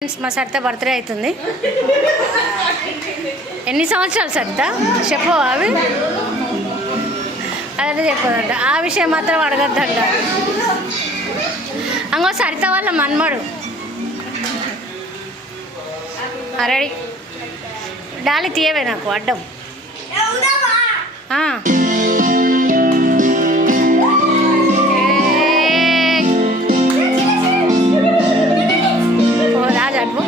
Friends మా Saritha birthday అవుతుంది. ఎన్ని సంవత్సరాలు సరిత చెప్పవా? అవి అదే చెప్పదంట. ఆ విషయం మాత్రం అడగద్దంట. అంగో సరిత వాళ్ళ మన్మడు రెడీ. డాలి తీయవే నాకు అడ్డం. రాజు అడ్డు